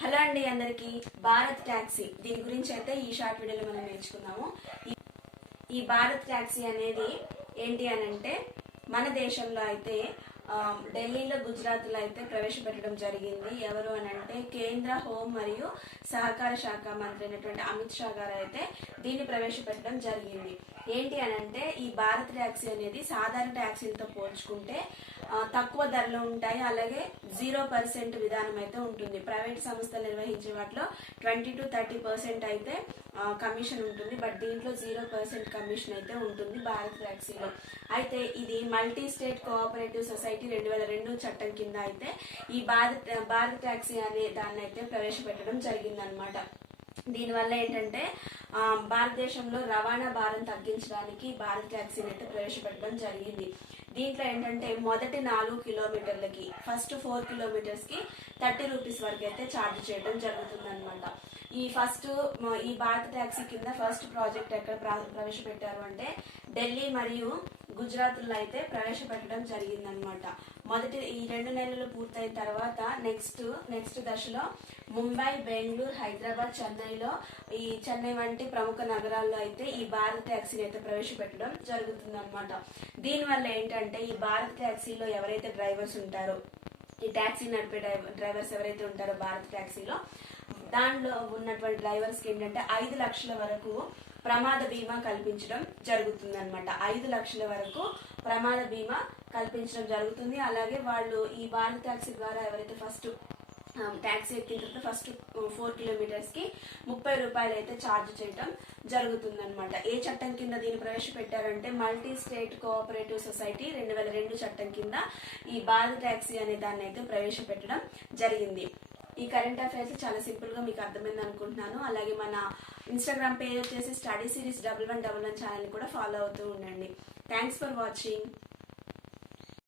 Hello అండి అందరికి Bharat taxi దీని గురించి అయితే ఈ షార్ట్ వీడియోలో మనం నేర్చుకున్నాము. ఈ భారత్ టాక్సీ అనేది ఏంటి అని అంటే మన దేశంలో అయితే ఢిల్లీలో గుజరాత్లో అయితే ప్రవేశపెట్టడం జరిగింది. ఎవరు అని అంటే కేంద్ర హోం మరియు సహకార శాఖ మంత్రి అయినటువంటి అమిత్ షా గారు అయితే దీన్ని ప్రవేశపెట్టడం జరిగింది. ఏంటి అని అంటే ఈ భారత్ ట్యాక్సీ అనేది సాధారణ ట్యాక్సీలతో పోల్చుకుంటే తక్కువ ధరలు ఉంటాయి. అలాగే 0% విధానం అయితే ఉంటుంది. ప్రైవేట్ సంస్థలు నిర్వహించే వాటిలో 20 to 30% అయితే కమిషన్ ఉంటుంది. బట్ దీంట్లో 0% కమిషన్ అయితే ఉంటుంది భారత్ ట్యాక్సీలో. అయితే ఇది మల్టీ స్టేట్ కోఆపరేటివ్ సొసైటీ 2002 చట్టం కింద అయితే ఈ భారత్ ట్యాక్సీ అనే దాన్ని అయితే ప్రవేశపెట్టడం జరిగిందనమాట. దీనివల్ల ఏంటంటే భారతదేశంలో రవాణా భారం తగ్గించడానికి భారత్ ట్యాక్సీని అయితే ప్రవేశపెట్టడం జరిగింది. దీంట్లో ఏంటంటే మొదటి 4 కిలోమీటర్లకి ఫస్ట్ 4 కిలోమీటర్స్కి 30 రూపీస్ వరకు అయితే ఛార్జ్ చేయడం జరుగుతుంది అనమాట. ఈ భారత్ ట్యాక్సీ కింద ఫస్ట్ ప్రాజెక్ట్ ఎక్కడ ప్రవేశపెట్టారు అంటే ఢిల్లీ మరియు గుజరాత్లో అయితే ప్రవేశపెట్టడం జరిగిందనమాట. మొదటి ఈ 2 నెలలు పూర్తయిన తర్వాత నెక్స్ట్ దశలో ముంబై, బెంగళూరు, హైదరాబాద్, చెన్నైలో చెన్నై వంటి ప్రముఖ నగరాల్లో అయితే ఈ భారత్ ట్యాక్సీని అయితే ప్రవేశపెట్టడం జరుగుతుంది అనమాట. దీనివల్ల ఏంటంటే ఈ భారత్ ట్యాక్సీలో ఎవరైతే డ్రైవర్స్ ఉంటారో ఈ ట్యాక్సీ నడిపే డ్రైవర్స్ ఎవరైతే ఉంటారో భారత్ ట్యాక్సీలో దానిలో ఉన్నటువంటి డ్రైవర్స్ కి ఏంటంటే 5 లక్షల వరకు ప్రమాద బీమా కల్పించడం జరుగుతుంది అనమాట. 5 లక్షల వరకు ప్రమాద బీమా కల్పించడం జరుగుతుంది. అలాగే వాళ్ళు ఈ భారత్ ట్యాక్సీ ద్వారా ఎవరైతే ఫస్ట్ ట్యాక్సీ ఎక్కిన తర్వాత ఫస్ట్ 4 కిలోమీటర్స్ కి 30 రూపాయలు అయితే ఛార్జ్ చేయడం జరుగుతుంది అనమాట. ఏ చట్టం కింద దీన్ని ప్రవేశపెట్టారంటే మల్టీ స్టేట్ కోఆపరేటివ్ సొసైటీ 2002 చట్టం కింద ఈ భారత్ ట్యాక్సీ అనే దాన్ని అయితే ప్రవేశపెట్టడం జరిగింది. ఈ కరెంట్ అఫైర్స్ చాలా సింపుల్ గా మీకు అర్థమైంది అనుకుంటున్నాను. అలాగే మన ఇన్స్టాగ్రామ్ పేజ్ వచ్చేసి స్టడీ సిరీస్ 1111 ఛానల్ కూడా ఫాలో అవుతూ ఉండండి. Thanks for watching.